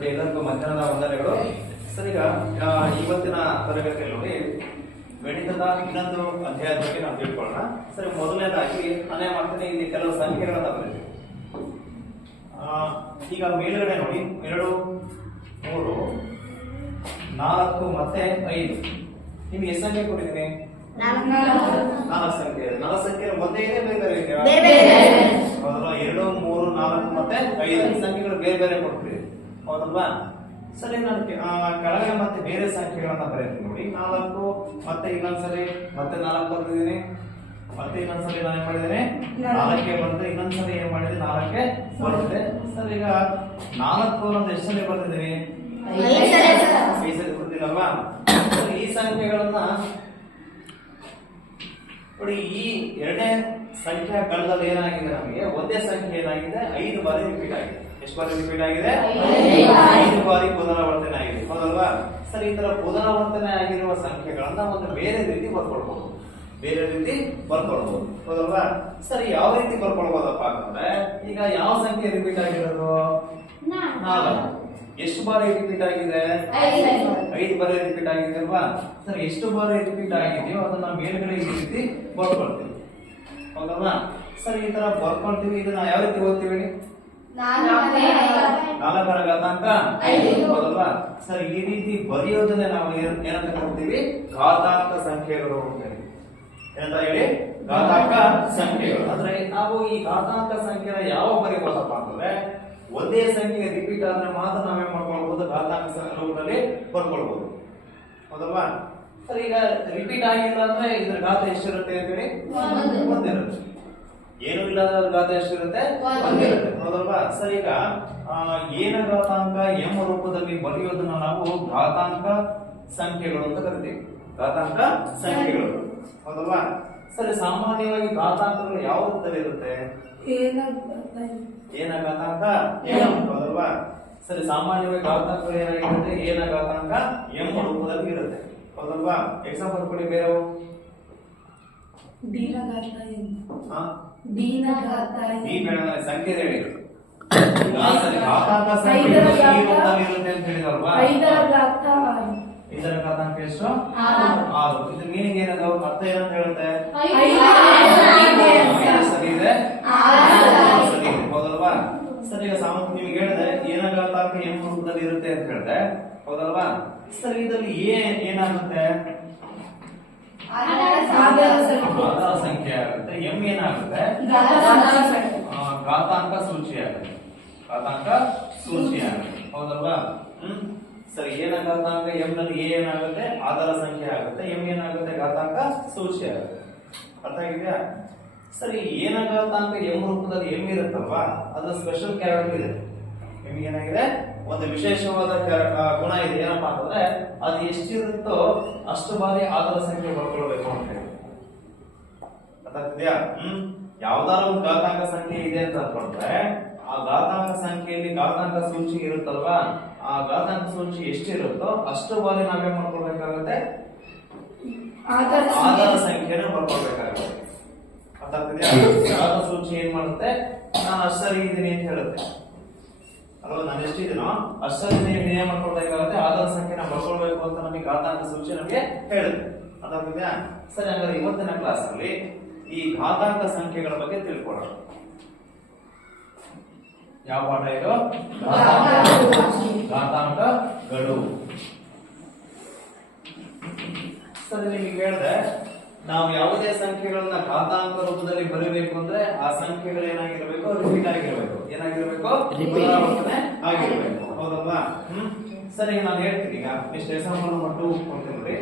ನೋಡಿ ಎಲ್ಲರಿಗೂ ಮಧ್ಯಾಹ್ನದ ವಂದನೆಗಳು. ಸರ್, ಈಗ ಇವತ್ತಿನ ತರಗತಿಯಲ್ಲಿ ನೋಡಿ ಗಣಿತದ ಇನ್ನೊಂದು ಅಧ್ಯಾಯದ ಬಗ್ಗೆ ನಾವು ತಿಳ್ಕೊಳ್ಳೋಣ. ಸರಿ, ಮೊದಲನೇದಾಗಿ ನಾನೇ ಮಾಡ್ತೀನಿ, ಇಲ್ಲಿ ಕೆಲವು ಸಂಖ್ಯೆಗಳನ್ನ ಬರೀತೀವಿ. ಈಗ ಮೇಲ್ಗಡೆ ನೋಡಿ 2, 3, 4 ಮತ್ತೆ 5. ನಿಮ್ಗೆ ಎಷ್ಟು ಸಂಖ್ಯೆ ಕೊಟ್ಟಿದ್ದೀನಿ? 4 ಸಂಖ್ಯೆ. 4 ಸಂಖ್ಯೆ ಒಂದೇ ಇದೆ, ಬೇರೆ ಬೇರೆ ಹೌದಲ್ವಾ? 2, 3, 4 ಮತ್ತೆ 5 ಸಂಖ್ಯೆಗಳು ಬೇರೆ ಬೇರೆ ಕೊಡ್ತೀವಿ, ಹೌದಲ್ವಾ? ಸರಿ, ನಾನು ಕೆಳಗೆ ಮತ್ತೆ ಬೇರೆ ಸಂಖ್ಯೆಗಳನ್ನ ಬರೀತೀನಿ ನೋಡಿ. 4 ಮತ್ತೆ ಇನ್ನೊಂದ್ಸಲಿ ಮತ್ತೆ 4 ಬರ್ತಿದ್ದೀನಿ, ಮತ್ತೆ ಇನ್ನೊಂದ್ಸಲಿ ನಾನು ಏನ್ ಮಾಡಿದ್ದೀನಿ 4ಕ್ಕೆ ಬಂದು ಇನ್ನೊಂದ್ಸಲಿ ಏನ್ ಮಾಡಿದೆ 4ಕ್ಕೆ ಬರ್ತಿದೆ. ಸರ್, ಈಗ 4 ಒಂದು ಎಷ್ಟು ಸಲ ಬರ್ತಿದ್ದೀನಿ? 5 ಸಲ ಬರ್ತಿಲ್ಲಲ್ವಾ? ಈ ಸಂಖ್ಯೆಗಳನ್ನ ನೋಡಿ, ಈ ಎರಡನೇ ಸಂಖ್ಯಾ ಗಣದಲ್ಲಿ ಏನಾಗಿದೆ, ನಮಗೆ ಒಂದೇ ಸಂಖ್ಯೆ ಏನಾಗಿದೆ 5 ಬಾರಿ ರಿಪೀಟ್ ಆಗಿದೆ. ಎಷ್ಟು ಬಾರಿ ರಿಪೀಟ್ ಆಗಿದೆ? 5 ಬಾರಿ ಪುನರಾವರ್ತನೆ ಆಗಿದೆ, ಹೌದಲ್ವಾ? ಸರಿ, ಈ ತರ ಪುನರಾವರ್ತನೆ ಆಗಿರುವ ಸಂಖ್ಯೆಗಳನ್ನ ಒಂದು ಬೇರೆ ರೀತಿ ಬರ್ಕೊಳ್ಬಹುದು, ಹೌದಲ್ವಾ? ಸರಿ, ಯಾವ ರೀತಿ ಬರ್ಕೊಳ್ಬಹುದಪ್ಪ ಅಂತಂದ್ರೆ, ಈಗ ಯಾವ ಸಂಖ್ಯೆ ರಿಪೀಟ್ ಆಗಿರೋದು? 4. ಎಷ್ಟು ಬಾರಿ ರಿಪೀಟ್ ಆಗಿದೆ? 5 ಬಾರಿ ರಿಪೀಟ್ ಆಗಿದೆ ಅಲ್ವಾ? ಸರಿ, ಎಷ್ಟು ಬಾರಿ ರಿಪೀಟ್ ಆಗಿದೆಯೋ ಅದನ್ನ ಮೇಲ್ಗಡೆ ಈ ರೀತಿ ಬರ್ಕೊಳ್ತೀವಿ, ಹೌದಲ್ವಾ? ಸರಿ, ಈ ತರ ಬರ್ಕೊಳ್ತೀವಿ. ಇದನ್ನ ಯಾವ ರೀತಿ ಓದ್ತೀವಿ? 4ರ ಘಾತಾಂಕ 5, ಹೌದಲ್ವಾ? ಸರಿ, ಈ ರೀತಿ ಬರೆಯೋದನ್ನೇ ನಾವು ಏನಂತ ಕರಿತೀವಿ? ಘಾತಾಂಕ ಸಂಖ್ಯೆಗಳು ಅಂತ ಹೇಳಿ. ಏನಂತ ಹೇಳಿ? ಘಾತಾಂಕ ಸಂಖ್ಯೆಗಳು. ಅಂದ್ರೆ ನಾವು ಈ ಘಾತಾಂಕ ಸಂಖ್ಯೆನ ಯಾವ ಬರೀಬಹುದಪ್ಪ ಅಂತಂದ್ರೆ, ಒಂದೇ ಸಂಖ್ಯೆ ರಿಪೀಟ್ ಆದ್ರೆ ಮಾತ್ರ ನಾವೇನ್ ಮಾಡ್ಕೊಳ್ಬಹುದು? ಘಾತಾಂಕ ರೂಪದಲ್ಲಿ ಬರ್ಕೊಳ್ಬಹುದು, ಹೌದಲ್ವಾ? ಸರಿ, ಈಗ ರಿಪೀಟ್ ಆಗಿಲ್ಲ ಅಂದ್ರೆ ಇದ್ರ ಘಾತ ಎಷ್ಟಿರುತ್ತೆ ಅಂತ ಹೇಳಿ? 1 ಇರುತ್ತೆ. ಏನು ಇಲ್ಲ ಅಂದ್ರೆ ಘಾತ ಎಷ್ಟಿರುತ್ತೆ? 1 ಇರುತ್ತೆ, ಹೌದಲ್ವಾ? ಸರಿ, ಈಗ ಏನ ಘಾತಾಂಕ m ರೂಪದಲ್ಲಿ ಬರೆಯೋದನ್ನ ನಾವು ಘಾತಾಂಕ ಸಂಖ್ಯೆಗಳು ಅಂತ ಕರಿತೀವಿ. ಘಾತಾಂಕ ಸಂಖ್ಯೆಗಳು, ಹೌದಲ್ವಾ? ಸರಿ, ಸಾಮಾನ್ಯವಾಗಿ ಘಾತಾಂಕಗಳು ಯಾವ ರೂಪದಲ್ಲಿ ಇರುತ್ತೆ? ಏನ ಘಾತಾಂಕ m, ಹೌದಲ್ವಾ? ಸರಿ, ಸಾಮಾನ್ಯವಾಗಿ ಘಾತಾಂಕಗಳು ಏನಾಗಿರುತ್ತೆ? ಏನ ಘಾತಾಂಕ m ರೂಪದಲ್ಲಿ ಇರುತ್ತೆ, ಹೌದಲ್ವಾ? ಎಕ್ಸಾಂಪಲ್ ಕೊಡಿ ಬೇರೆ. ಡಿ ನ ಘಾತ n. ಡಿ ಬೇಡ, ಸಂಖ್ಯೆ ಹೇಳಿ. ಸರಿ, ಘಾತಾಂಕ ಸಂಖ್ಯೆ ಈ ರೂಪದಲ್ಲಿ ಇರುತ್ತೆ ಅಂತ ಹೇಳಿದಲ್ವಾ? 5ರ ಘಾತ 6. 5ರ ಘಾತಾಂಕ ಎಷ್ಟು? 6. ಇದು ಮೀನಿಂಗ್ ಏನದು? ಅರ್ಥ ಏನಂತ ಹೇಳುತ್ತೆ? ಸರಿ ಇದೆ, ಹೌದಲ್ವಾ? ಸರಿ, ಈಗ ಸಾಮಾನ್ಯ ನಿಮ್ಗೆ ಹೇಳಿದೆ ಏನ ಘಾತಾಂಕ m ರೂಪದಲ್ಲಿ ಇರುತ್ತೆ ಅಂತ ಹೇಳಿದೆ, ಹೌದಲ್ವಾ? ಸರಿ, ಇದರಲ್ಲಿ ಏನಾಗುತ್ತೆ? ಆಧಾರ ಸಂಖ್ಯೆ ಆಗುತ್ತೆ. m ಏನಾಗುತ್ತೆ? ಘಾತಾಂಕ ಸೂಚಿ ಆಗುತ್ತೆ, ಹೌದಲ್ವಾ? ಸರಿ, ಏನ ಘಾತಾಂಕ m ನಲ್ಲಿ ಏನಾಗುತ್ತೆ? ಆಧಾರ ಸಂಖ್ಯೆ ಆಗುತ್ತೆ. m ಏನಾಗುತ್ತೆ? ಘಾತಾಂಕ ಸೂಚಿ ಆಗುತ್ತೆ. ಅರ್ಥ ಆಗಿದೆಯಾ? ಸರಿ, ಏನ ಘಾತಾಂಕ m ರೂಪದಲ್ಲಿ m ಇರುತ್ತಲ್ವಾ, ಅದರ ಸ್ಪೆಷಲ್ ಕ್ಯಾರೆಕ್ಟರ್ ಇದೆ. m ಏನಾಗಿದೆ? ಒಂದು ವಿಶೇಷವಾದ ಗುಣ ಇದೆ. ಏನಪ್ಪಾ ಅಂತಂದ್ರೆ, ಅದು ಎಷ್ಟಿರುತ್ತೋ ಅಷ್ಟು ಬಾರಿ ಆಧಾರ ಸಂಖ್ಯೆ ಬರ್ಕೊಳ್ಬೇಕು ಅಂತ ಹೇಳಿ. ಅರ್ಥ ಆಗ್ತಿದ್ಯಾ? ಯಾವ್ದಾದ್ರು ಒಂದು ಘಾತಾಂಕ ಸಂಖ್ಯೆ ಇದೆ ಅಂತ ಅನ್ಕೊಂಡ್ರೆ, ಆ ಘಾತಾಂಕ ಸಂಖ್ಯೆಯಲ್ಲಿ ಘಾತಾಂಕ ಸೂಚಿ ಇರುತ್ತಲ್ವಾ, ಆ ಘಾತಾಂಕ ಸೂಚಿ ಎಷ್ಟಿರುತ್ತೋ ಅಷ್ಟು ಬಾರಿ ನಾವೇನ್ ಮಾಡ್ಕೊಳ್ಬೇಕಾಗುತ್ತೆ? ಆಧಾರ ಸಂಖ್ಯೆನ ಬರ್ಕೊಳ್ಬೇಕಾಗುತ್ತೆ. ಅರ್ಥ ಆಗ್ತಿದ್ಯಾ? ಆಧಾರ ಸೂಚಿ ಏನ್ ಮಾಡುತ್ತೆ? ನಾನು ಅಷ್ಟರಿ ಇದ್ದೀನಿ ಅಂತ ಹೇಳುತ್ತೆ ಅಲ್ವಾ? ನಾನು ಎಷ್ಟಿದ್ದೀನೋ ಅಷ್ಟರಿ ಏನ್ ಮಾಡ್ಕೊಳ್ಬೇಕಾಗುತ್ತೆ? ಆಧಾರ ಸಂಖ್ಯೆನ ಬರ್ಕೊಳ್ಬೇಕು ಅಂತ ನಮಗೆ ಘಾತಾಂಕ ಸೂಚಿ ನಮಗೆ ಹೇಳುತ್ತೆ. ಅರ್ಥ ಆಗ್ತಿದ್ಯಾ? ಸರಿ, ಹಾಗಾದ್ರೆ ಇವತ್ತಿನ ಕ್ಲಾಸ್ ಅಲ್ಲಿ ಈ ಘಾತಾಂಕ ಸಂಖ್ಯೆಗಳ ಬಗ್ಗೆ ತಿಳ್ಕೊಳ್ಳೋಣ. ಯಾವ ಪಾಠ ಇದು? ಘಾತಾಂಕಗಳು. ಸರಿ, ನಿಮಗೆ ಹೇಳಿದೆ ನಾವು ಯಾವುದೇ ಸಂಖ್ಯೆಗಳನ್ನ ಘಾತಾಂಕ ರೂಪದಲ್ಲಿ ಬರೀಬೇಕು ಅಂದ್ರೆ ಆ ಸಂಖ್ಯೆಗಳು ಏನಾಗಿರ್ಬೇಕು? ರಿಪೀಟ್ ಆಗಿರ್ಬೇಕು. ಏನಾಗಿರ್ಬೇಕು? ಪುನರಾವರ್ತನೆ ಆಗಿರ್ಬೇಕು, ಹೌದಲ್ವಾ? ಸರಿ, ನಾನು ಹೇಳ್ತೀನಿ. ಈಗ ಇಷ್ಟು ಎಕ್ಸಾಂಪಲ್ ಮಟ್ಟು ಕೊಡ್ತೀನಿ ನೋಡಿ.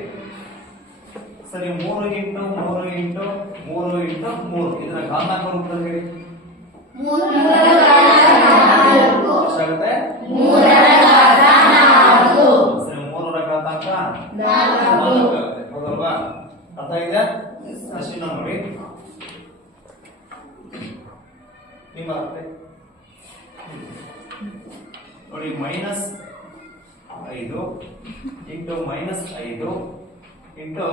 ಸರಿ, 3 ಇಂಟು 3 ಇಂಟು 3 ಇಂಟು 3 ಇದನ್ನ ಘಾತಾಂಕ ರೂಪದಲ್ಲಿ ಹೇಳಿ. ಎಷ್ಟಾಗುತ್ತೆ? 3 ಸರಿ, 3ರ ಘಾತಾಂಕ 4 ಆಗುತ್ತೆ, ಹೌದಲ್ವಾ? ಅರ್ಥ ಆಗಿದೆ? ಅಷ್ಟಿನ ನೋಡಿ ನಿಮ್ಮ ನೋಡಿ, -5 ಇಂಟು -5 ಇಂಟು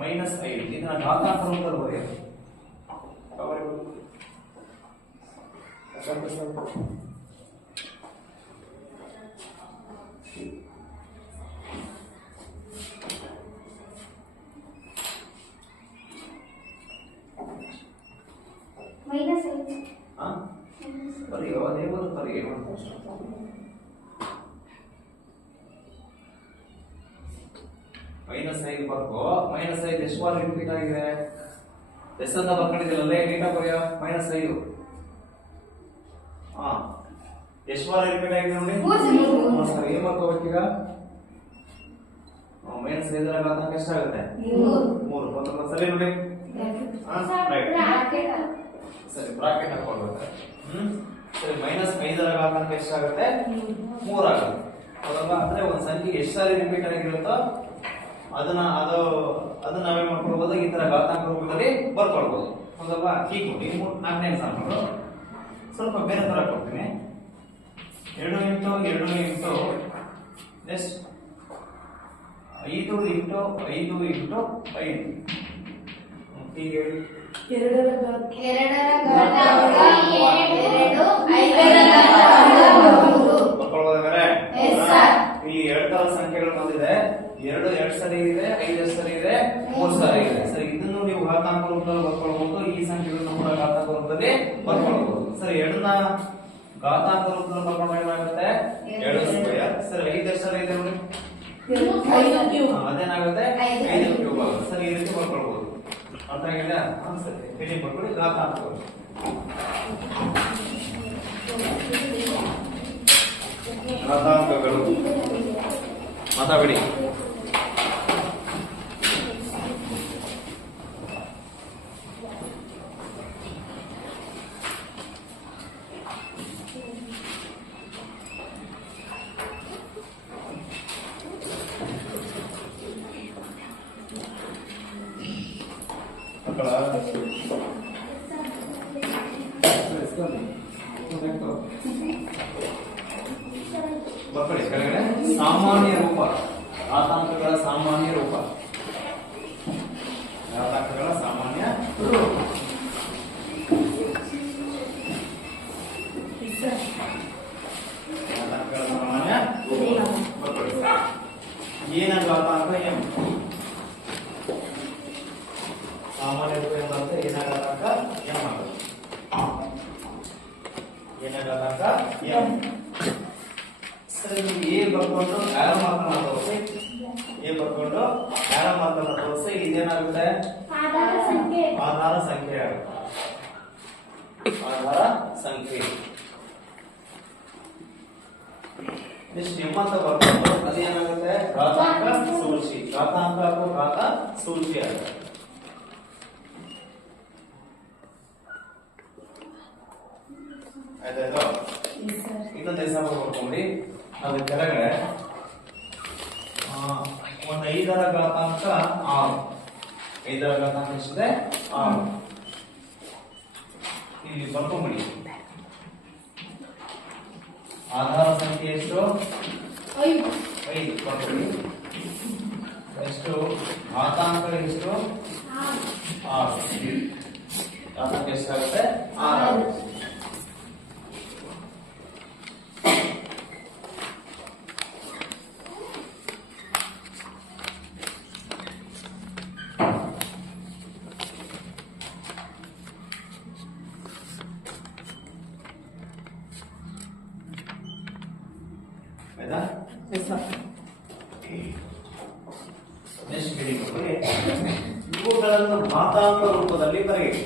-5 ಇದನ್ನ ಘಾತಾಂಕ ರೂಪದಲ್ಲಿ ಬರೆಯೋದು. ಮೈನಸ್ 5 ಹಾ ಬರೆಯೋ ಅದೇ ಬರುತ್ತಾರೆ -5 ಬರ್ಕೋ. -5 ಎಷ್ಟು ಬಾರ್ ರಿಪೀಟ್ ಆಗಿದೆ? ಎಸ್ ಅಂತ ಬರ್ಕೊಂಡಿದ್ದಿಲ್ಲಲ್ಲೇ ನೀಟಾಗಿ ಬರೆಯೋ. -5 ಹಾ ಎಷ್ಟು ಬಾರ್ ರಿಪೀಟ್ ಆಗಿದೆ ನೋಡಿ. ಸರ್ ಏನ್ ಮಾಡ್ಕೋಬೇಕೀಗ? -5 ಘಾತಾಂಕ ಎಷ್ಟಾಗುತ್ತೆ? 3. ಒಂದು ಸರಿ ನೋಡಿ. ಸರಿ ಬ್ರಾಕೆಟ್ ಹಾಕೊಳ್ಬೇಕು. ಸರಿ -5 ಘಾತಾಂಕ ಎಷ್ಟಾಗುತ್ತೆ? 3 ಆಗುತ್ತೆ. ಹೌದಲ್ವಾ? ಅಂದ್ರೆ ಒಂದು ಸಂಖ್ಯೆ ಎಷ್ಟು ಸಾರಿ ರಿಪೀಟ್ ಆಗಿರುತ್ತೋ ಅದನ್ನ ನಾವೇನ್ ಮಾಡ್ಕೊಳ್ಬಹುದು, ಈ ತರ ಘಾತಾಂಕ ರೂಪದಲ್ಲಿ ಬರ್ಕೊಳ್ಬಹುದು. ಹೌದಲ್ವಾ? ಹೀಗೆ ನೋಡಿ 4ನೇ ಎಕ್ಸಾಂಪಲ್ ಸ್ವಲ್ಪ ಬೇರೆ ತರ ಕೊಡ್ತೀನಿ. 2 into 2 into next 5 into 5 into 5 ಹೀಗೆ ಹೇಳಿ. 2ರ ಘಾತ 2 ಬರ್ಕೊಳ್ಬೋದಾದ್ರೆ Yes, sir. ಇಲ್ಲಿ 2 ತರ ಸಂಖ್ಯೆಗಳು ಬಂದಿದೆ. 2 ಸರಿ ಇದೆ, 5 ಸರಿ ಇದೆ, 3 ಸರಿ ಇದೆ. ಸರಿ ಇದನ್ನು ನೀವು ಘಾತಾಂಕ ರೂಪದಲ್ಲಿ ಬರ್ಕೊಳ್ಬಹುದು. ಈ ಸಂಖ್ಯೆಗಳನ್ನು ಕೂಡ ಘಾತಾಂಕ ರೂಪದಲ್ಲಿ ಬರ್ಕೊಳ್ಬಹುದು. ಸರಿ 2ನ ಘಾತಾಂಕ ರೂಪದಲ್ಲಿ ಬರ್ಕೊಂಡ್ರೆ ಏನಾಗುತ್ತೆ? 2 ಸ್ಕ್ವೇರ್. ಸರಿ 5 ಎಷ್ಟು ಸರಿ ಇದೆ ನೋಡಿ. 5 ಕ್ಯೂಬ್ ಅದೇನಾಗುತ್ತೆ? 5 5 ಕ್ಯೂಬ್ ಆಗುತ್ತೆ. ಸರಿ ಈ ರೀತಿ ಬರ್ಕೊಳ್ಬಹುದು. ಅರ್ಥ ಆಗಿಲ್ಲ? ಸರಿ ಹೇಳಿ ಬರ್ಕೊಳ್ಳಿ ಘಾತಾಂಕಗಳು. ಘಾತಾಂಕಗಳು ಮಾತಾಡಿ. ಮಕ್ಕಳ ಬರ್ಕೊಳ್ಳಿ ಕೆಳಗಡೆ. ಸಾಮಾನ್ಯ ರೂಪ, ಘಾತಾಂಕಗಳ ಸಾಮಾನ್ಯ ರೂಪ, ಘಾತಾಂಕಗಳ ಸಾಮಾನ್ಯ ರೂಪ. ಘಾತಾಂಕಗಳ ಸಾಮಾನ್ಯ ರೂಪ ಬರ್ಕೊಳ್ಳಿ. ಏನ ಘಾತಾಂಕ ಎಂ. ಸಾಮಾನ್ಯ ರೂಪ ಎಂಬಂತೆ ಏನ ಘಾತಾಂಕ ಎಂ ಆಗುತ್ತೆ. ಏನ ಘಾತಾಂಕ ಎಂ. ಎ ಬರ್ಕೊಂಡು ಆರೋ ಮಾರ್ಕನ್ನ ತೋರಿಸಿ. ಎ ಬರ್ಕೊಂಡು ಆರೋ ಮಾರ್ಕನ್ನ ತೋರಿಸಿ. ಇದೇನಾಗುತ್ತೆ? ಆಧಾರ ಸಂಖ್ಯೆ. ಆಧಾರ ಸಂಖ್ಯೆ ಆಗುತ್ತೆ. ಆಧಾರ ಸಂಖ್ಯೆ. ನೆಕ್ಸ್ಟ್ ಎಂ ಅಂತ ಬರ್ಕೊಂಡು ಅದೇನಾಗುತ್ತೆ? ಘಾತಾಂಕ ಸೂಚಿ. ಘಾತಾಂಕ ಹಾಗೂ ಘಾತ ಸೂಚಿ ಆಗುತ್ತೆ. ಆಯ್ತಾಯ್ತು? ಇನ್ನೊಂದು ಎಕ್ಸಾಂಪಲ್ ಬರ್ಕೊಂಡ್ರಿ. ಅದು ಕೆಳಗಡೆ ಒಂದು 5ರ ಘಾತಾಂಕ 6. 5ರ ಘಾತಾಂಕ ಎಷ್ಟಿದೆ? 6. ಇಲ್ಲಿ ಬರ್ಕೊಂಬಿಡಿ. ಆಧಾರ ಸಂಖ್ಯೆ ಎಷ್ಟು? 5 ಬರ್ಕೊಳ್ಳಿ. ಎಷ್ಟು? ಘಾತಾಂಕ ಎಷ್ಟು? 6. ಘಾತಾಂಕ ಎಷ್ಟಾಗುತ್ತೆ? 6 ಆಗುತ್ತೆ. ಆಯ್ತಾ? ನೆಕ್ಸ್ಟ್ ಇವುಗಳನ್ನು ಘಾತಾಂಕ ರೂಪದಲ್ಲಿ ಬರೆಯಿರಿ.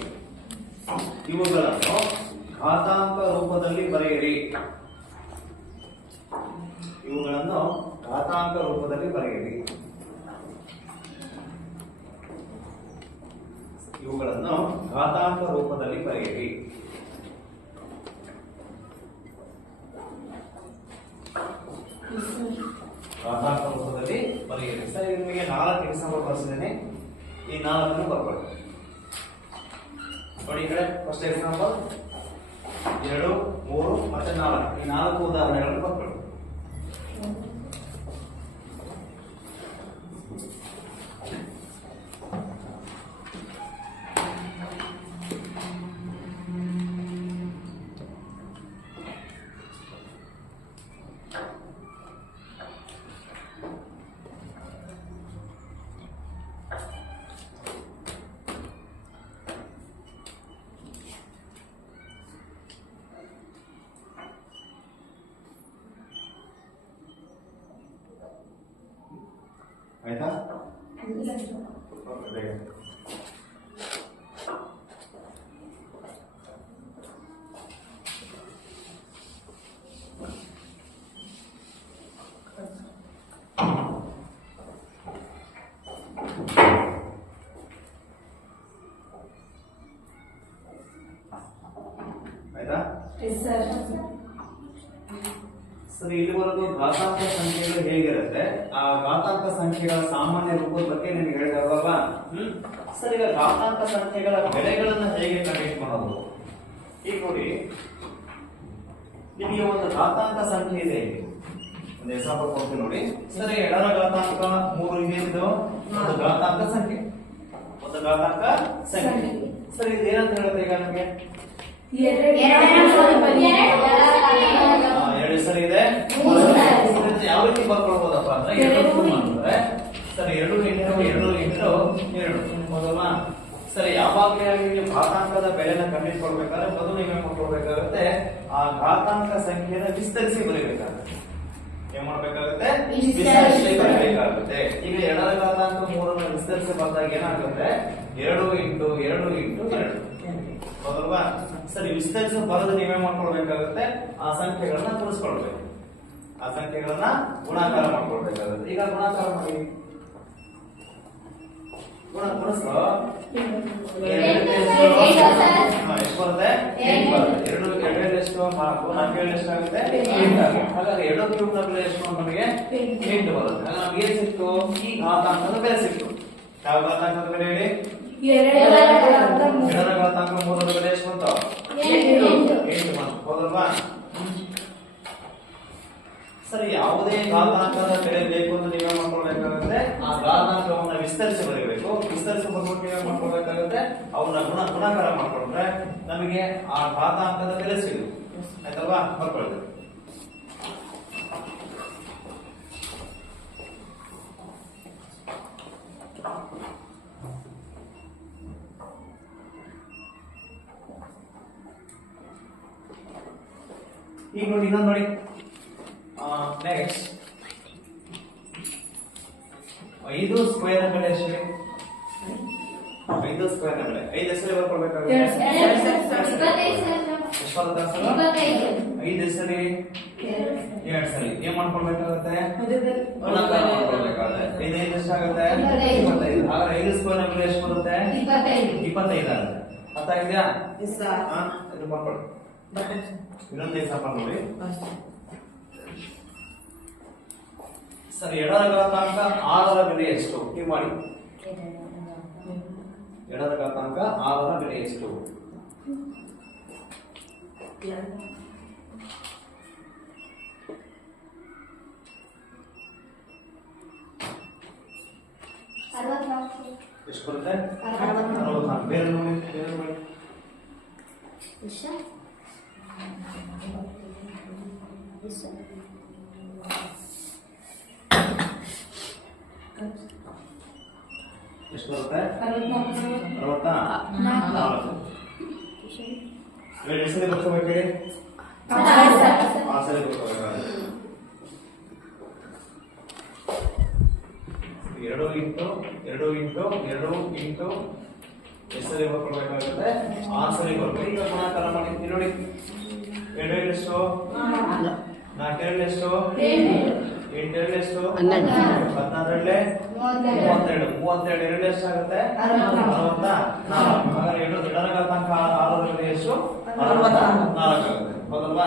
ಇವುಗಳನ್ನು ಘಾತಾಂಕ ರೂಪದಲ್ಲಿ ಬರೆಯಿರಿ. ಇವುಗಳನ್ನು ಘಾತಾಂಕ ರೂಪದಲ್ಲಿ ಬರೆಯಿರಿ. ಇವುಗಳನ್ನು ಘಾತಾಂಕ ರೂಪದಲ್ಲಿ ಬರೆಯಿರಿ. ಘಾತಾಂಕ ರೂಪದಲ್ಲಿ ಬರೆಯಿರಿ. ಸರಿ, ನಿಮಗೆ 4 ಎಕ್ಸಾಂಪಲ್ ಬರ್ಸಿದ್ದೇನೆ. ಈ 4 ಬರ್ಕೊಳ್ಳಿ. ನೋಡಿ ಈ ಕಡೆ ಫಸ್ಟ್ ಎಕ್ಸಾಂಪಲ್ 2, 3 ಮತ್ತೆ 4. ಈ 4 ಉದಾಹರಣೆಗಳನ್ನು ಬರ್ಕೊಳ್ಳಿ. ಆಯ್ತಾ? ಬೇಗ. ಆಯ್ತಾ? ಸರಿ, ಇಲ್ಲಿವರೆಗೂ ಘಾತಾಂಕ ಸಂಖ್ಯೆಗಳು ಹೇಗಿರುತ್ತೆ, ಆ ಘಾತಾಂಕ ಸಂಖ್ಯೆಗಳ ಸಾಮಾನ್ಯ ರೂಪದ ಬಗ್ಗೆ ನಿಮ್ಗೆ ಹೇಳಿದಾರಲ್ವಾ? ಸರಿ, ಈಗ ಘಾತಾಂಕ ಸಂಖ್ಯೆಗಳ ಬೆಲೆಗಳನ್ನ ಹೇಗೆ ಕಂಡುಹಿಡಿದು ಮಾಡೋದು? ಈಗ ನೋಡಿ, ನಿಮಗೆ ಒಂದು ಘಾತಾಂಕ ಸಂಖ್ಯೆ ಇದೆ, ಒಂದು ಎಕ್ಸಾಂಪಲ್ ಕೊಡ್ತೀನಿ ನೋಡಿ. ಸರಿ, ಎಡರ ಘಾತಾಂಕ 3 ಇದೆ, ಒಂದು ಘಾತಾಂಕ ಸಂಖ್ಯೆ, ಒಂದು ಘಾತಾಂಕ ಸಂಖ್ಯೆ. ಸರಿ, ಇದೇನಂತ ಹೇಳುತ್ತೆ ಈಗ ನಮಗೆ? ಎರಡು ಸರಿ ಇದೆ. ಯಾವ ರೀತಿ ಬರ್ಕೊಳ್ಬಹುದಪ್ಪ ಅಂದ್ರೆ 2 ಅಂದ್ರೆ ಸರಿ 2 ಹೌದಲ್ವಾ? ಸರಿ, ಯಾವಾಗಲೇ ನೀವು ಘಾತಾಂಕದ ಬೆಲೆನ ಕಂಡುಹಿಡ್ಕೊಳ್ಬೇಕಾದ್ರೆ ಮೊದಲು ನೀವೇನ್ ಮಾಡ್ಕೊಳ್ಬೇಕಾಗುತ್ತೆ, ಆ ಘಾತಾಂಕ ಸಂಖ್ಯೆನ ವಿಸ್ತರಿಸಿ ಬರೀಬೇಕಾಗುತ್ತೆ. ಏನ್ ಮಾಡ್ಬೇಕಾಗುತ್ತೆ? ವಿಸ್ತರಿಸಿ ಬರೀಬೇಕಾಗುತ್ತೆ. ಈಗ ಎಡರ ಘಾತಾಂಕ 3 ವಿಸ್ತರಿಸಿ ಬಂದಾಗ ಏನಾಗುತ್ತೆ? 2 ಇಂಟು 2 ಹೌದಲ್ವಾ? ಸರಿ, ವಿಸ್ತರಿಸಿ ಬರೆದು ನೀವೇ ಮಾಡ್ಕೊಳ್ಬೇಕಾಗುತ್ತೆ, ಆ ಸಂಖ್ಯೆಗಳನ್ನ ಗುಣಿಸ್ಕೊಳ್ಬೇಕು, ಆ ಸಂಖ್ಯೆಗಳನ್ನ ಗುಣಾಕಾರ ಮಾಡ್ಕೊಳ್ಬೇಕಾಗುತ್ತೆ. ಈಗ ಗುಣಾಕಾರ ಮಾಡಿ, ಗುಣಿಸ್ಕೊ. ಎಷ್ಟು ಬರುತ್ತೆ? 8 ಬರುತ್ತೆ. 2 ಎಷ್ಟು? 4. 4 ಎಷ್ಟಾಗುತ್ತೆ? 8 ಆಗುತ್ತೆ. ಹಾಗಾದ್ರೆ 2 ಕ್ಯೂಬ್ ನ ಬೆಲೆ ಎಷ್ಟು? ನಮಗೆ 8 ಬರುತ್ತೆ. ಹಾಗಾದ್ರೆ ನಮ್ಗೆ ಏನ್ ಸಿಕ್ತು? ಈ ಘಾತಾಂಕದ ಬೆಲೆ ಸಿಕ್ತು. ಯಾವ ಘಾತಾಂಕದ ಬೆಲೆ ಹೇಳಿ? ಎಡರ ಘಾತಾಂಕ 3 ಬೆಲೆ ಎಷ್ಟು ಬಂತು? 8 ಬಂತು. ಹೌದಲ್ವಾ? ಸರಿ, ಯಾವುದೇ ಘಾತಾಂಕದ ಬೆಲೆ ಬೇಕು ಅಂತ ನೀವೇ ಮಾಡ್ಕೊಳ್ಬೇಕಾಗುತ್ತೆ, ಆ ಘಾತಾಂಕವನ್ನ ವಿಸ್ತರಿಸಿ ಬರೀಬೇಕು. ವಿಸ್ತರಿಸಿ ಬರ್ಬಿಟ್ಟು ನೀವೇ ಮಾಡ್ಕೊಳ್ಬೇಕಾಗುತ್ತೆ, ಅವನ್ನ ಗುಣಾಕಾರ ಮಾಡ್ಕೊಂಡ್ರೆ ನಮಗೆ ಆ ಘಾತಾಂಕದ ಬೆಲೆ ಸಿಗುತ್ತೆ. ಆಯ್ತಲ್ವಾ? ಬರ್ಕೊಳ್ತೇವೆ. ಈಗ ನೋಡಿ, ಇನ್ನೊಂದು ನೋಡಿ. ನೆಕ್ಸ್ಟ್ 5 ಸ್ಕ್ವೇರ್ ನ ಬೆಲೆ ಎಷ್ಟು? 5 ಸ್ಕ್ವೇರ್ ನ ಬೆಲೆ 5 ಹೆಸರು ಬರ್ಕೊಳ್ಬೇಕಾಗುತ್ತೆ. ಎಷ್ಟು ಬರುತ್ತೆ ಅನ್ಸಲ್ಲ? 5 ಹೆಸರಿ 2 ಸರಿ ಏನ್ ಮಾಡ್ಕೊಳ್ಬೇಕಾಗುತ್ತೆ? ಗುಣಾಕಾರ ಮಾಡ್ಕೊಳ್ಬೇಕಾಗುತ್ತೆ. 5 ಎಷ್ಟಾಗುತ್ತೆ? 25. ಹಾಗಾದ್ರೆ 5 ಸ್ಕ್ವೇರ್ ನ ಬೆಲೆ ಎಷ್ಟು ಬರುತ್ತೆ? 25 ಆಗುತ್ತೆ. ಅರ್ಥ ಆಗಿದೆಯಾ? ಇದು ಮಾಡ್ಕೊಳ್ಳಿ. ಇನ್ನೊಂದು ಎಕ್ಸಾಂಪಲ್ ನೋಡಿ. ಸರಿ, ಎಡರ ಘಾತಾಂಕ 6ರ ಬೆಲೆ ಎಷ್ಟು? ನೀವು ಮಾಡಿ. ಎಡರ ಘಾತಾಂಕ 6ರ ಬೆಲೆ ಎಷ್ಟು? ಎಷ್ಟು ಬರುತ್ತೆ? 64. ಬೇರೆ ನೋಡಿ, ಬೇರೆ ನೋಡಿ. ಎಷ್ಟು ಬರುತ್ತೆ? 64. ಎಷ್ಟು ಸಲ ಬರ್ಕೋಬೇಕು ಹೇಳಿ? 6 ಸಲ ಬರ್ಕೋಬೇಕಾಗುತ್ತೆ. 2 ಇಂಟು 2 ಇಂಟು 2 ಇಂಟು ಎಷ್ಟು ಸಲ ಬರ್ಕೊಳ್ಬೇಕಾಗುತ್ತೆ? 6 ಸಲ ಬರ್ಬೇಕು. ಈಗ ಗುಣಾಕಾರ ಮಾಡಿ ನೋಡಿ. 2 ಎಷ್ಟು? 4 ಎಷ್ಟು? 8 ಎಷ್ಟು? 14 32 2 ಎಷ್ಟಾಗುತ್ತೆ? 64. ಹಾಗಾದ್ರೆ ಎಡರ ಘಾತಾಂಕ 6ರ ಬೆಲೆ ಎಷ್ಟು? 64 ಆಗುತ್ತೆ. ಹೌದಲ್ವಾ?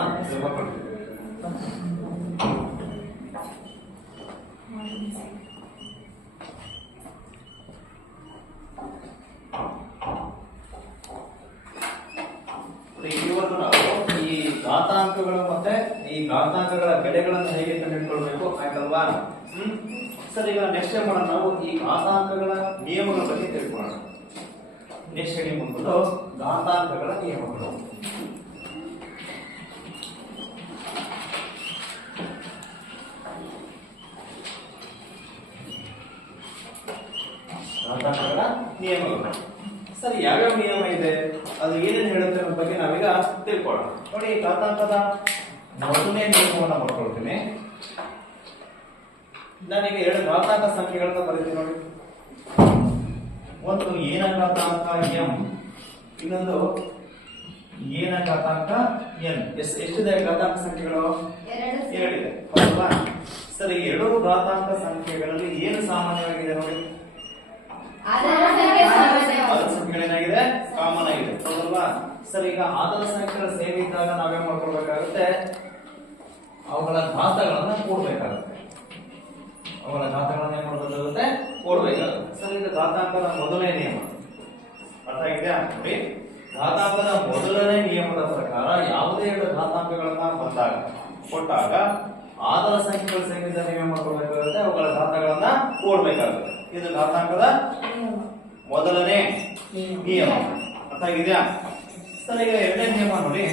ಇಲ್ಲಿವರೆಗೂ ನಾವು ಈ ಘಾತಾಂಕಗಳು ಮತ್ತೆ ಈ ಘಾತಾಂಕಗಳ ಬೆಲೆಗಳನ್ನು ಹೇಗೆ ಕಂಡುಹಿಡ್ಕೊಳ್ಬೇಕು ಆಯ್ತಲ್ವಾ? ಸರಿ, ಈಗ ನೆಕ್ಸ್ಟ್ ಏನ್ ಮಾಡೋಣ, ನಾವು ಈ ಘಾತಾಂಕಗಳ ನಿಯಮಗಳ ಬಗ್ಗೆ ತಿಳ್ಕೊಳ್ಳೋಣ. ನೆಕ್ಸ್ಟ್ ಹೆಡಿಂಗ್ ಬಂದ್ಬಿಟ್ಟು ಘಾತಾಂಕಗಳ ನಿಯಮಗಳು. ಘಾತಾಂಕಗಳ ನಿಯಮಗಳು. ಸರಿ, ಯಾವ್ಯಾವ ನಿಯಮ ಇದೆ, ಅದು ಏನೇನು ಹೇಳುತ್ತೆ ಅನ್ನೋ ಬಗ್ಗೆ ನಾವೀಗ ತಿಳ್ಕೊಳ್ಳೋಣ. ನೋಡಿ, ಘಾತಾಂಕದ ಮೊದಲನೇ ನಿಯಮವನ್ನು ಮಾಡ್ಕೊಳ್ತೀನಿ. ನಾನೀಗ ಎರಡು ಘಾತಾಂಕ ಸಂಖ್ಯೆಗಳನ್ನ ಬರೀತೀನಿ ನೋಡಿ. ಒಂದು ಏನ ಘಾತಾಂಕ m, ಇನ್ನೊಂದು ಏನ ಘಾತಾಂಕ n. ಎಷ್ಟಿದೆ ಘಾತಾಂಕ ಸಂಖ್ಯೆಗಳು? ಎರಡಿದೆ, ಹೌದಾ? ಸರಿ, ಎರಡು ಘಾತಾಂಕ ಸಂಖ್ಯೆಗಳಲ್ಲಿ ಏನು ಸಾಮಾನ್ಯವಾಗಿದೆ ನೋಡಿ? ಆಧಾರ ಸಂಖ್ಯೆಗಳೇನಾಗಿದೆ? ಕಾಮನ್ ಆಗಿದೆ, ಹೌದಲ್ವಾ? ಸರಿ, ಈಗ ಆಧಾರ ಸಂಖ್ಯೆಗಳು ಸೇಮ್ ಇದ್ದಾಗ ನಾವೇನ್ ಮಾಡ್ಕೊಳ್ಬೇಕಾಗುತ್ತೆ? ಅವುಗಳ ಘಾತಗಳನ್ನ ಕೂಡಬೇಕಾಗುತ್ತೆ. ಅವುಗಳ ಘಾತಗಳನ್ನ ಏನ್ ಮಾಡಬೇಕಾಗುತ್ತೆ? ಕೂಡಬೇಕಾಗುತ್ತೆ. ಸರಿ, ಇದು ಘಾತಾಂಕದ ಮೊದಲನೇ ನಿಯಮ. ಅರ್ಥ ಆಗಿದೆಯಾ ನೋಡಿ? ಘಾತಾಂಕದ ಮೊದಲನೇ ನಿಯಮದ ಪ್ರಕಾರ ಯಾವುದೇ ಎರಡು ಘಾತಾಂಕಗಳನ್ನ ಕೊಟ್ಟಾಗ ಆಧಾರ ಸಂಖ್ಯೆಗಳ ಸೇಮ್ ಇದ್ದಾಗ ನೀವೇನ್ ಮಾಡ್ಕೊಳ್ಬೇಕಾಗುತ್ತೆ? ಅವುಗಳ ಘಾತಗಳನ್ನ ಕೂಡಬೇಕಾಗುತ್ತೆ. ಇದು ಘಾತಾಂಕದ ಮೊದಲನೇ ನಿಯಮ. ಅರ್ಥ ಆಗಿದೆಯಾ? ಸರಿ, ಈಗ ಎರಡನೇ ನಿಯಮ ನೋಡಿ.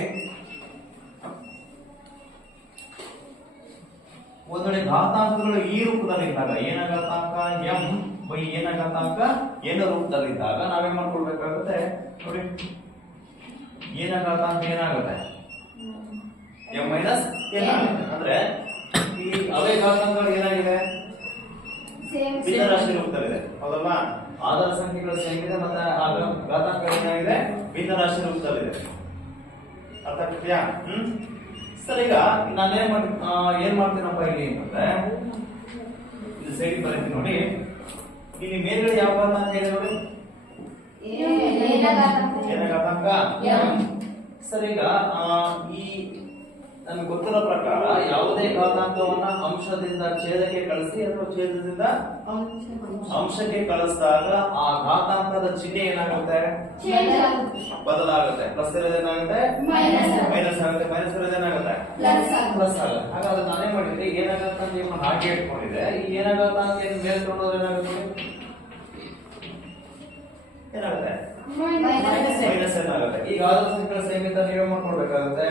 ಒಂದೊಡೆ ಘಾತಾಂಕಗಳು ಈ ರೂಪದಲ್ಲಿದ್ದಾಗ, ಏನ ಘಾತಾಂಕ m ಬೈ ಏನ ಘಾತಾಂಕ n ರೂಪದಲ್ಲಿದ್ದಾಗ ನಾವೇನ್ ಮಾಡ್ಕೊಳ್ಬೇಕಾಗುತ್ತೆ ನೋಡಿ? ಏನ ಘಾತಾಂಕ ಏನಾಗುತ್ತೆ? m ಮೈನಸ್ n ಆಗುತ್ತೆ. ಅಂದ್ರೆ ಈ ಅವೇ ಘಾತಾಂಕಗಳು ಏನಾಗಿದೆ? ಭಿನ್ನರಾಶಿ ರೂಪದಲ್ಲಿದೆ, ಹೌದಲ್ವಾ? ಆಧಾರ ಸಂಖ್ಯೆಗಳು ಸೇಮ್ ಇದೆ, ಮತ್ತೆ ಘಾತಾಂಕ ಏನಾಗಿದೆ? ಭಿನ್ನರಾಶಿ ರೂಪದಲ್ಲಿದೆ. ಅರ್ಥ ಆಗ್ತಿದ್ಯಾ? ಸರಿ, ಈಗ ನಾನೇನ್ ಏನ್ ಮಾಡ್ತೀನಪ್ಪ ಇಲ್ಲಿ ಅಂತಂದ್ರೆ, ಇದು ಸೈಡ್ ಬರೀತೀನಿ ನೋಡಿ. ಇಲ್ಲಿ ಮೇಲ್ಗಡೆ ಯಾವ ಘಾತಾಂಕ ಇದೆ ನೋಡಿ? ಏನ ಘಾತಾಂಕ m. ಸರಿ, ಈಗ ಈ ನಮಗೆ ಗೊತ್ತಿರೋ ಪ್ರಕಾರ ಯಾವುದೇ ಘಾತಾಂಕವನ್ನ ಅಂಶದಿಂದ ಛೇದಕ್ಕೆ ಕಳಿಸಿ ಅಥವಾ ಛೇದದಿಂದ ಅಂಶಕ್ಕೆ ಕಳಿಸಿದಾಗ ಆ ಘಾತಾಂಕದ ಚಿಹ್ನೆ ಏನಾಗುತ್ತೆ? ಬದಲಾಗುತ್ತೆ. ಪ್ಲಸ್ ಇರೋದು ಏನಾಗುತ್ತೆ? ಮೈನಸ್ ಆಗುತ್ತೆ. ಮೈನಸ್ ಇರೋದು ಏನಾಗುತ್ತೆ? ಪ್ಲಸ್ ಆಗುತ್ತೆ. ಹಾಗಾದ್ರೆ ನಾನೇ ಮಾಡಿದ್ರೆ ಏನಾಗುತ್ತೆ ಅಂತ ನೀವು ಹಾಗೆ ಇಟ್ಕೊಂಡಿದೆ. ಈ ಏನಾಗುತ್ತೆ ಅಂತ ಏನು ಮೇಲೆ ತಗೊಂಡ್ರೆ ಏನಾಗುತ್ತೆ? ಏನಾಗುತ್ತೆ? ಮೈನಸ್ ಏನಾಗುತ್ತೆ? ಈಗ ಆಧಾರ ಸಂಖ್ಯೆಗಳ ಸೇಮಿತ ನೀವೇ ಮಾಡ್ಕೊಡ್ಬೇಕಾಗುತ್ತೆ.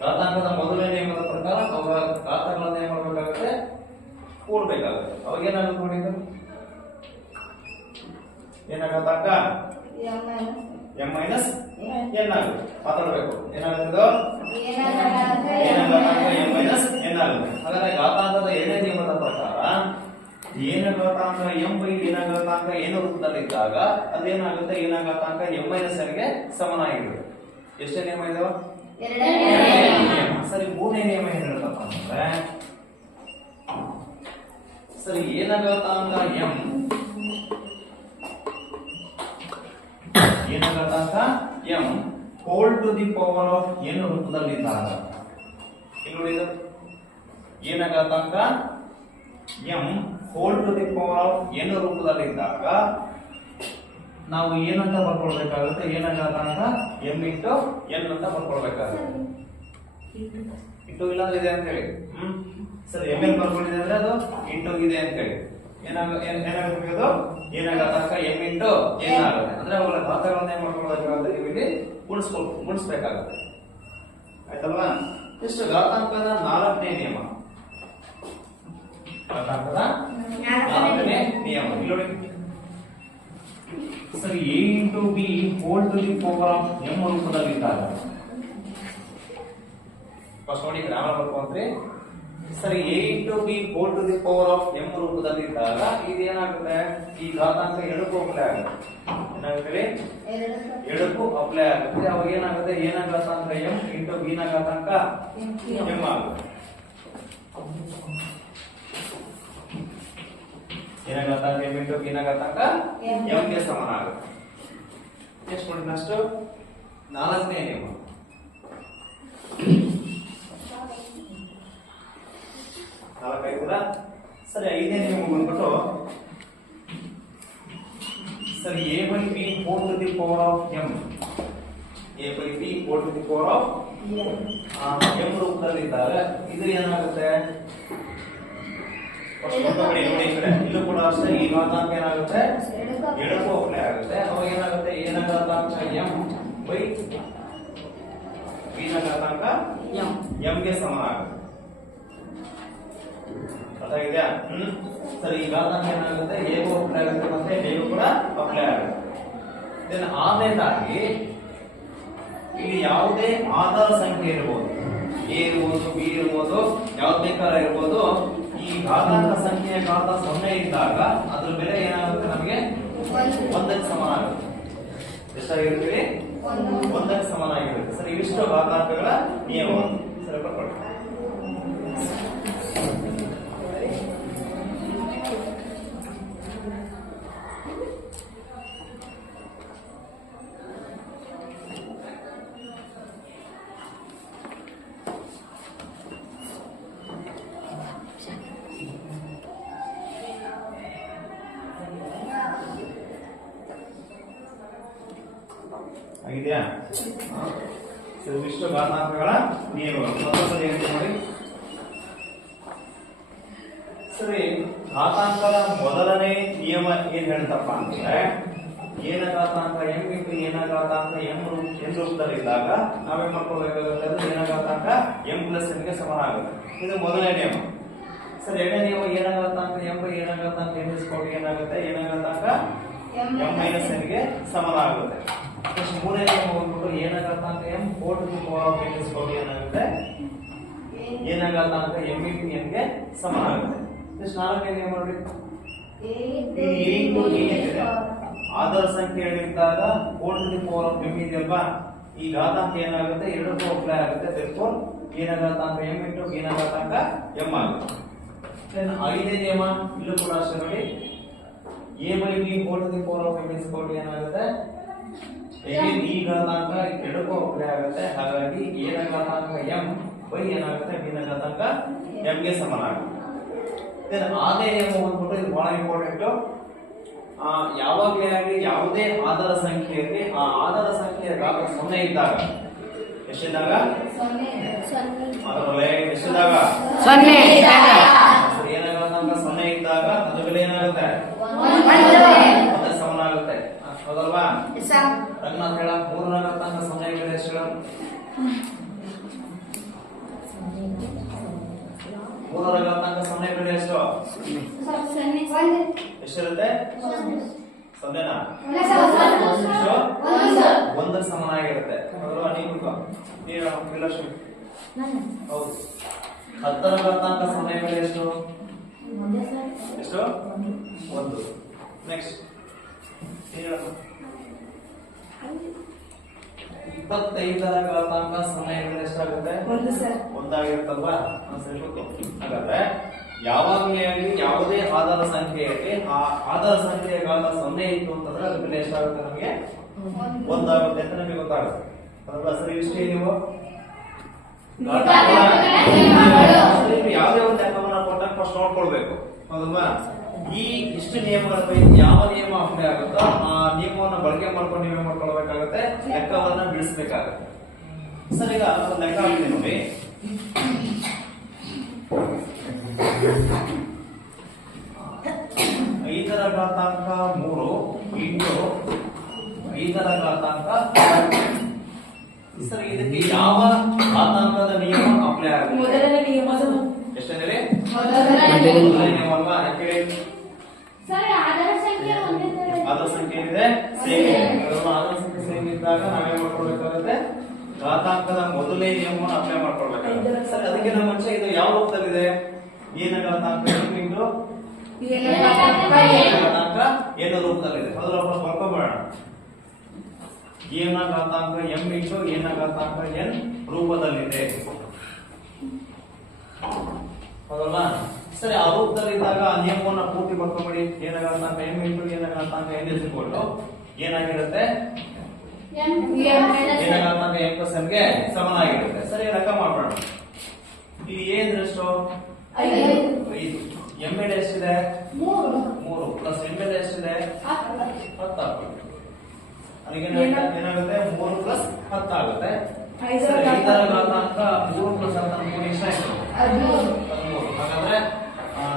ಘಾತಾಂಕದ ಮೊದಲನೇ ನಿಯಮದ ಪ್ರಕಾರ ಅವರ ಘಾತಗಳನ್ನ ಏನ್ ಮಾಡ್ಬೇಕಾಗುತ್ತೆ? ಕೂಡಬೇಕಾಗುತ್ತೆ. ಅವಾಗ ಏನಾಗುತ್ತೆ ನೋಡಿ? ಏನಾಗತ್ತಾಕ? m ಮೈನಸ್ n ಆಗುತ್ತೆ. ಮಾತಾಡ್ಬೇಕು. ಏನಾಗುತ್ತೆ? ಏನಾಗತ್ತಾಕ m ಮೈನಸ್ n ಆಗುತ್ತೆ. ಹಾಗಾದ್ರೆ ಘಾತಾಂಕದ ಎರಡನೇ ನಿಯಮದ ಪ್ರಕಾರ ಏನ ಘಾತಾಂಕ m ಬೈ ಏನ ಘಾತಾಂಕ n ರೂಪದಲ್ಲಿದ್ದಾಗ ಅದೇನಾಗುತ್ತೆ? ಏನ ಘಾತಾಂಕ m ಮೈನಸ್ n ಗೆ ಸಮನಾಗಿರುತ್ತೆ. ಎಷ್ಟೇ ನಿಯಮ ಇದಾವ? ಸರಿ, ಮೂರನೇ ನಿಯಮ ಏನ್ ಹೇಳ್ತಪ್ಪ ಅಂದ್ರೆ, ಸರಿ, ಏನ ಘಾತಾಂಕ m ಏನ ಘಾತಾಂಕ m whole to the power of n ರೂಪದಲ್ಲಿದ್ದಾಗ, ಇಲ್ಲಿ ಏನ ಘಾತಾಂಕ m whole to the power of n ರೂಪದಲ್ಲಿದ್ದಾಗ ನಾವು ಏನಂತ ಬರ್ಕೊಳ್ಬೇಕಾಗುತ್ತೆ? ಏನ ಘಾತಾಂಕ m ಇಂಟು n ಅಂತ ಬರ್ಕೊಳ್ಬೇಕಾಗುತ್ತೆ. ಇಂಟು ಇಲ್ಲಾಂದ್ರೆ ಇದೆ ಅಂತ ಹೇಳಿ. ಸರಿ, m ಏನ್ ಬರ್ಕೊಂಡಿದೆ ಅಂದ್ರೆ ಅದು ಇಂಟು ಇದೆ ಅಂತ ಹೇಳಿ ಏನಾಗುತ್ತೆ? ಅದು ಏನ ಘಾತಾಂಕ m ಇಂಟು n ಆಗುತ್ತೆ. ಅಂದ್ರೆ ಅವುಗಳ ಘಾತಗಳನ್ನ ಏನ್ ಮಾಡ್ಕೊಳ್ಬೇಕಾಗುತ್ತೆ? ನೀವು ಇಲ್ಲಿ ಗುಣಿಸ್ಬೇಕಾಗುತ್ತೆ. ಆಯ್ತಲ್ವಾ? ಇಷ್ಟು ಘಾತಾಂಕದ ನಾಲ್ಕನೇ ನಿಯಮ. ಘಾತಾಂಕದ ನಾಲ್ಕನೇ ನಿಯಮ ಇಲ್ಲಿ ನೋಡಿ. ಸರಿ, a into b whole to the power of m ರೂಪದಲ್ಲಿದ್ದಾಗ, ಫಸ್ಟ್ ನೋಡಿ ಗ್ರಾಮರ್ ಬರ್ಕೊಂಡ್ರೆ, ಸರಿ, a into b whole to the power of m ರೂಪದಲ್ಲಿದ್ದಾಗ ಇದೇನಾಗುತ್ತೆ? ಈ ಘಾತಾಂಕ ಎರಡಕ್ಕೂ ಅಪ್ಲೈ ಆಗುತ್ತೆ. ಏನಾಗುತ್ತೆ? ಎರಡಕ್ಕೂ ಅಪ್ಲೈ ಆಗುತ್ತೆ. ಅವಾಗ ಏನಾಗುತ್ತೆ? ಏನ ಘಾತಾಂಕ m ಇಂಟು b ನ ಘಾತಾಂಕ m ಆಗುತ್ತೆ. ಏನ ಘಾತಾಂಕ m ಇಂಟು b ನ ಘಾತಾಂಕ m ಗೆ ಸಮಾನ ಆಗುತ್ತೆ. ಎಷ್ಟು ನೋಡಿ? ಅಷ್ಟು ನಾಲ್ಕನೇ ನಿಯಮ. ನಾಲ್ಕಾಯ್ತದ? ಸರಿ, ಐದನೇ ನಿಯಮ ಬಂದ್ಬಿಟ್ಟು, ಸರಿ, a by b whole to the power of m, a by b whole to the power of m ರೂಪದಲ್ಲಿದ್ದಾಗ ಇದು ಏನಾಗುತ್ತೆ? ಇಲ್ಲೂ ಕೂಡ ಅಷ್ಟೇ ಈ ಘಾತಾಂಕ ಏನಾಗುತ್ತೆ? ಎರಡಕ್ಕೂ ಅಪ್ಲೈ ಆಗುತ್ತೆ. ಅವಾಗ ಏನಾಗುತ್ತೆ? ಏನ ಘಾತಾಂಕ m ಬೈ b ನ ಘಾತಾಂಕ m ಗೆ ಸಮಾನ ಆಗುತ್ತೆ. ಅರ್ಥ ಆಗಿದೆಯಾ? ಸರಿ, ಈ ಘಾತಾಂಕ ಏನಾಗುತ್ತೆ? a ಗೂ ಅಪ್ಲೈ ಆಗುತ್ತೆ ಮತ್ತೆ b ಗೂ ಕೂಡ ಅಪ್ಲೈ ಆಗುತ್ತೆ. ದೆನ್ ಆಮೇಲಾಗಿ ಇಲ್ಲಿ ಯಾವುದೇ ಆಧಾರ ಸಂಖ್ಯೆ ಇರಬಹುದು, a ಇರಬಹುದು, b ಇರಬಹುದು, ಯಾವ್ದು ಬೇಕಾದ್ರೂ ಇರಬಹುದು. ಈ ಘಾತಾಂಕ ಸಂಖ್ಯೆಯ ಘಾತ 0 ಇದ್ದಾಗ ಅದ್ರ ಬೆಲೆ ಏನಾಗುತ್ತೆ ನಮಗೆ 1ಕ್ಕೆ ಸಮನಾಗುತ್ತೆ. ಎಷ್ಟಾಗಿರುತ್ತೆ? 1ಕ್ಕೆ ಸಮನಾಗಿರುತ್ತೆ. ಸರಿ, ಇವಿಷ್ಟು ಘಾತಾಂಕಗಳ ನಿಯಮವನ್ನು ಸರಿ ಬರ್ಕೊಳ್ಳಿ. ಆಗಿದೆಯಾ? ಇವಿಷ್ಟು ಘಾತಾಂಕಗಳ ನಿಯಮಗಳು. ಮತ್ತೊಂದ್ಸರಿ ಹೇಳ್ತೀನಿ ನೋಡಿ. ಸರಿ, ಘಾತಾಂಕದ ಮೊದಲನೇ ನಿಯಮ ಏನ್ ಹೇಳ್ತಪ್ಪ ಅಂದ್ರೆ ಏನ ಘಾತಾಂಕ m ಇಂಟು ಏನ ಘಾತಾಂಕ m ರೂಪದಲ್ಲಿದ್ದಾಗ ನಾವೇನ್ ಮಾಡ್ಕೊಳ್ಬೇಕಾಗುತ್ತೆ? ಅದು ಏನ ಘಾತಾಂಕ m ಪ್ಲಸ್ n ಗೆ ಸಮಾನ ಆಗುತ್ತೆ. ಇದು ಮೊದಲನೇ ನಿಯಮ. ಸರಿ, ಎರಡನೇ ನಿಯಮ ಏನ ಘಾತಾಂಕ m ಬೈ ಏನ ಘಾತಾಂಕ n ಇಸ್ಕೊಂಡು ಏನಾಗುತ್ತೆ? ಏನ ಘಾತಾಂಕ m ಮೈನಸ್ n ಗೆ ಸಮಾನ ಆಗುತ್ತೆ. ಮೂರನೇ ನಿಯಮ ಬಂದ್ಬಿಟ್ಟು ಏನ ಘಾತಾಂಕ m four to the power of n ಇಸ್ಕೊಂಡು ಏನಾಗುತ್ತೆ? ಏನ ಘಾತಾಂಕ m ಇಂಟು n ಗೆ ಸಮಾನ ಆಗುತ್ತೆ. ನಾಲ್ಕನೇ ನಿಯಮ ನೋಡಿ. ಆಧಾರ ಸಂಖ್ಯೆ ಹೇಳಿದಾಗ 4 to the power of m ಇದೆಯಲ್ವಾ, ಈ ಘಾತಾಂಕ ಏನಾಗುತ್ತೆ? ಎರಡಕ್ಕೂ ಅಪ್ಲೈ ಆಗುತ್ತೆ. therefore ಏನ ಘಾತಾಂಕ m ಇಂಟು ಏನ ಘಾತಾಂಕ m ಆಗುತ್ತೆ. ಐದನೇ ನಿಯಮ ಇಲ್ಲೂ ಕೂಡ ಅಷ್ಟೇ ನೋಡಿ. a by b 4 to the power of m ಇಸ್ಕೊಂಡು ಏನಾಗುತ್ತೆ? ಈ ಘಾತಾಂಕ ಎರಡಕ್ಕೂ ಅಪ್ಲೈ ಆಗುತ್ತೆ. ಹಾಗಾಗಿ ಏನ ಘಾತಾಂಕ m ಬೈ ಏನಾಗುತ್ತೆ? b ನ ಘಾತಾಂಕ m ಗೆ ಸಮಾನ ಆಗುತ್ತೆ. ಆದೇ ನಿಯಮ ಬಂದ್ಬಿಟ್ಟು ಇದು ಬಹಳ ಇಂಪಾರ್ಟೆಂಟ್. ಯಾವಾಗಲೇ ಆಗಲಿ ಯಾವುದೇ ಆಧಾರ ಸಂಖ್ಯೆಯಲ್ಲಿ ಆ ಆಧಾರ ಸಂಖ್ಯೆಯ ಘಾತ 0 ಇದ್ದಾಗ, ಎಷ್ಟಿದ್ದಾಗ? ಅದರಲ್ಲೇ ಎಷ್ಟಿದ್ದಾಗ? 0 ಏನ ಘಾತಾಂಕ 0 ಇದ್ದಾಗ ಅದ್ರ ಬೆಲೆ ಏನಾಗುತ್ತೆ? 1ಕ್ಕೆ ಸಮಾನ ಆಗುತ್ತೆ. ಹೌದಲ್ವಾ? ರಂಗನಾಥ್ ಹೇಳ. 3ರ ಘಾತಾಂಕ 0 ಬೆಲೆ ಎಷ್ಟು? 3ರ ಘಾತಾಂಕ 0 ಬೆಲೆ ಎಷ್ಟು? ಎಷ್ಟಿರುತ್ತೆ? 0ನಾ? 1ಕ್ಕೆ ಸಮನಾಗಿರುತ್ತೆ. ಹೌದಲ್ವಾ? ನೀನು ಹೌದು. 10ರ ಘಾತಾಂಕ 0 ಬೆಲೆ ಎಷ್ಟು? ಎಷ್ಟು? 1. ನೆಕ್ಸ್ಟ್ 25ರ ಘಾತಾಂಕ 0 ಬೆಲೆ ಎಷ್ಟಾಗುತ್ತೆ? 1 ಆಗಿರುತ್ತಲ್ವಾ? ಸರಿ ಗೊತ್ತು. ಹಾಗಾದ್ರೆ ಯಾವಾಗಲೇ ಆಗಲಿ ಯಾವುದೇ ಆಧಾರ ಸಂಖ್ಯೆಯಲ್ಲಿ ಆ ಆಧಾರ ಸಂಖ್ಯೆಯ ಘಾತ 0 ಇತ್ತು ಅಂತಂದ್ರೆ ಅದ್ರ ಬೆಲೆ ಎಷ್ಟಾಗುತ್ತೆ? ನಮಗೆ 1 ಆಗುತ್ತೆ ಅಂತ ನಮಗೆ ಗೊತ್ತಾಗುತ್ತೆ. ಅದರ ಸರಿ, ಇಷ್ಟೇ ನೀವು ಯಾವುದೇ ಒಂದು ಲೆಕ್ಕವನ್ನ ಕೊಟ್ಟಾಗ ಫಸ್ಟ್ ನೋಡ್ಕೊಳ್ಬೇಕು. ಹೌದಲ್ವಾ? ಈ ಇಷ್ಟು ನಿಯಮಗಳ ಪೈಕಿ ಯಾವ ನಿಯಮ ಅಪ್ಲೈ ಆಗುತ್ತೋ ಆ ನಿಯಮವನ್ನು ಬಳಕೆ ಮಾಡ್ಕೊಂಡು ನೀವೇ ಮಾಡ್ಕೊಳ್ಬೇಕಾಗುತ್ತೆ, ಲೆಕ್ಕವನ್ನ ಬಿಡಿಸ್ಬೇಕಾಗುತ್ತೆ. ಸರ್, ಈಗ ಒಂದು ಲೆಕ್ಕ ಹಾಕ್ತೀನಿ ನೋಡಿ. 5ರ ಘಾತಾಂಕ 3 ಇಂಟು 5ರ ಘಾತಾಂಕ 2. ಸರ್, ಇದಕ್ಕೆ ಯಾವ ಘಾತಾಂಕದ ನಿಯಮ ಅಪ್ಲೈ ಆಗುತ್ತೆ? ಮೊದಲನೇ ನಿಯಮ. ಎಷ್ಟಂದ್ರೆ ಮೊದಲನೇ ನಿಯಮ ಅಲ್ವಾ? ಯಾಕೆ? ಆಧಾರ ಸಂಖ್ಯೆ ಆಧಾರ ಸಂಖ್ಯೆ ಏನಿದೆ? ಸೇಮ್ ಇದೆ. ಆಧಾರ ಸಂಖ್ಯೆ ಸೇಮ್ ಇದ್ದಾಗ ನಾವೇನ್ ಮಾಡ್ಕೊಳ್ಬೇಕಾಗುತ್ತೆ? ಘಾತಾಂಕದ ಮೊದಲನೇ ನಿಯಮವನ್ನು ಅಪ್ಲೈ ಮಾಡ್ಕೊಳ್ಬೇಕಾಗುತ್ತೆ. ಸರ್, ಅದಕ್ಕೆ ನಮ್ಮ ಮುಂಚೆ ಇದು ಯಾವ ರೂಪದಲ್ಲಿದೆ? ಏನ ಘಾತಾಂಕ ಇಂಟು ಏನ ಘಾತಾಂಕ ಏನ ರೂಪದಲ್ಲಿದೆ. ಅದರ ಫಸ್ಟ್ ಬರ್ಕೊಂಡ್ಬಿಡೋಣ. ಏನ ಘಾತಾಂಕ m ಇಂಟು ಏನ ಘಾತಾಂಕ n ರೂಪದಲ್ಲಿದೆ. ಹೌದಲ್ವಾ? ಸರಿ, ಆ ರೂಪದಲ್ಲಿದ್ದಾಗ ಆ ನಿಯಮವನ್ನು ಪೂರ್ತಿ ಬರ್ಕೊಂಡ್ಬಿಡಿ. ಏನ ಘಾತಾಂಕ m ಇಂಟು ಏನ ಘಾತಾಂಕ n ಇಸ್ಕೊಂಡು ಏನಾಗಿರುತ್ತೆ? ಏನ ಘಾತಾಂಕ m ಪ್ಲಸ್ n ಗೆ ಸಮನಾಗಿರುತ್ತೆ. ಸರಿ, ಲೆಕ್ಕ ಮಾಡೋಣ. ಇಲ್ಲಿ a ಅಂದ್ರೆ ಎಷ್ಟು? 5. m ಬೆಲೆ ಎಷ್ಟಿದೆ? 3 ಪ್ಲಸ್ n ಬೆಲೆ ಎಷ್ಟಿದೆ? 10 ಆಗುತ್ತೆ. ಅದಕ್ಕೆ ಏನಾಗುತ್ತೆ? 3 ಪ್ಲಸ್ 10 ಆಗುತ್ತೆ. 5ರ ಘಾತಾಂಕ 3 ಪ್ಲಸ್ 10 ಎಷ್ಟಾಯ್ತು? 13. ಹಾಗಾದ್ರೆ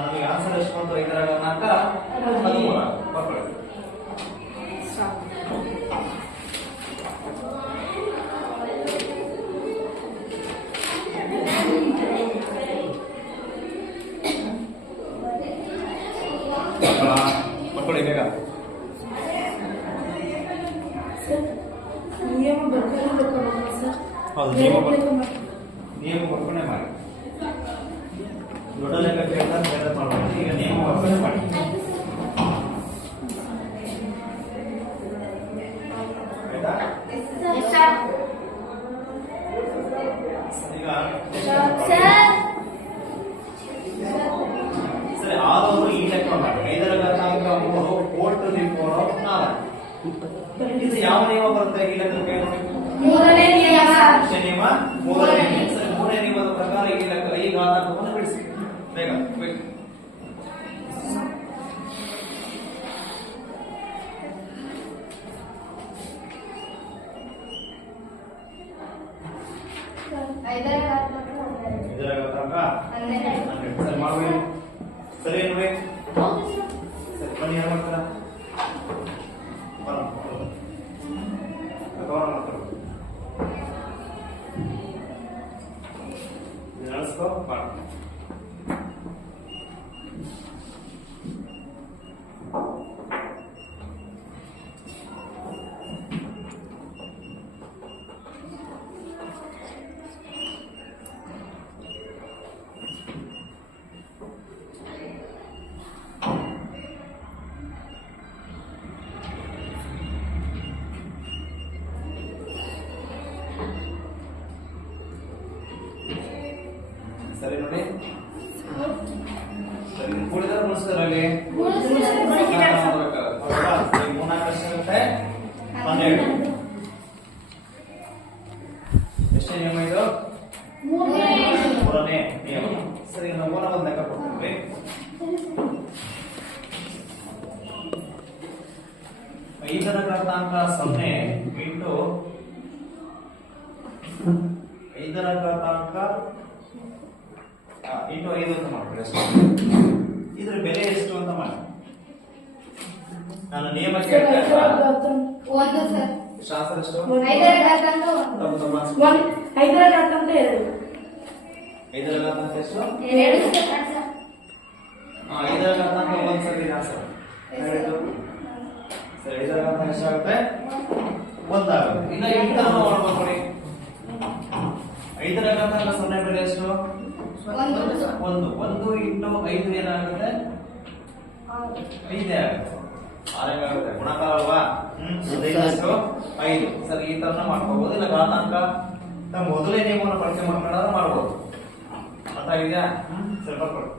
ನಮಗೆ ಆನ್ಸರ್ ಎಷ್ಟು ಬಂತು? 5ರ ಘಾತಾಂಕ 13 ಬರ್ಕೊಳ್ಳಿ. ಬರ್ಕೊಳ್ಳಿ ಬೇಗ. ನಿಯಮ ಬರ್ಕೊಂಡು ಹೌದು, ನಿಯಮ ಬರ್ಕೊಂಡೆ ಮಾಡಿ. ದೊಡ್ಡ ಲೆಕ್ಕ ಕೇಳಿದಾಗ ಬೇರೆ ಮಾಡ್ಬೋದು. ಈಗ ನಿಯಮ ಅಭ್ಯಾಸ ಮಾಡಿ. ಆಯ್ತಾ? ಈಗ ಸರಿ, ಆದವರು ಈ ಲೆಕ್ಕ ಮಾಡಿ. 5 ರ ಘಾತಾಂಕ 3 4 to the power of 4. ಇದು ಯಾವ ನಿಯಮ ಬರುತ್ತೆ ಈ ಲೆಕ್ಕಕ್ಕೆ? ಮೂರನೇ ನಿಯಮ. ನಿಯಮ ಮೂರನೇ ನಿಯಮ. ಸರಿ, ಮೂರನೇ ನಿಯಮದ ಪ್ರಕಾರ ಈ ಲೆಕ್ಕ ಈ ಘಾತಾಂಕವನ್ನು ಬಿಡಿಸಿ ಬೇಗ ಬೇಗ. ಇದರ ಘಾತಾಂಕ 12. ಸರಿ ಮಾಡ್ಬೇಕು. ಸರಿ ನೋಡಿ. ಸರಿ ಬನ್ನಿ ಯಾರು ಮಾಡ್ತಾರ ನಡೆಸ್ಕೋ ಮಾಡ. ಸರಿ ನೋಡಿ. ಸರಿ ಕೂಡಿದ್ರೆ ಮುಗಿಸ್ತಾರಲ್ಲಿ ಎಷ್ಟೇ ನಿಯಮ ಇದು? ಮೂರನೇ ನಿಯಮ. ಸರಿ, ನಾವು ಒಂದು ಲೆಕ್ಕ ಕೊಡ್ತೀವಿ. ಐದರ ಘಾತಾಂಕ 0 ಇಂಟು 5 ರ ಘಾತಾಂಕ ಇಂಟು 5 ಅಂತ ಮಾಡ್ಬಿಡಿ. ಇದ್ರ ಬೆಲೆ ಎಷ್ಟು ಅಂತ ಮಾಡಿ. ನಾನು ನಿಯಮ ಕೇಳ್ತಾ ಶಾಸ್ತ್ರ ಎಷ್ಟು? 5 ರ ಘಾತಾಂಕ 2. 5 ರ ಘಾತಾಂಕ 2. 5 ರ ಘಾತಾಂಕ ಎಷ್ಟು? 2. 5 ರ ಘಾತಾಂಕ ಒಂದ್ಸರಿ ಸರಿ, 5 ರ ಘಾತಾಂಕ ಎಷ್ಟಾಗುತ್ತೆ? 1 ಆಗುತ್ತೆ. ಇನ್ನ ಈ ತರ ಮಾಡ್ಬೇಕು ನೋಡಿ. 5 ರ ಘಾತಾಂಕ 0 ಬೆಲೆ ಎಷ್ಟು? 1 ಇಂಟು 5 ಏನಾಗುತ್ತೆ? 5 ಆಗುತ್ತೆ. 6 ಆಗುತ್ತೆ. ಗುಣಾಕಾರ ಅಲ್ವಾ? 5. ಸರಿ, ಈ ತರ ಮಾಡ್ಕೋಬಹುದು. ಇಲ್ಲ ಘಾತಾಂಕ ಮೊದಲೇ ನಿಯಮವನ್ನು ಬಳಕೆ ಮಾಡ್ಕೊಂಡ್ರೆ ಮಾಡ್ಬೋದು. ಅರ್ಥ ಆಗಿದೆಯಾ? ಸರಿ ಬರ್ಕೊಳ್ಳಿ.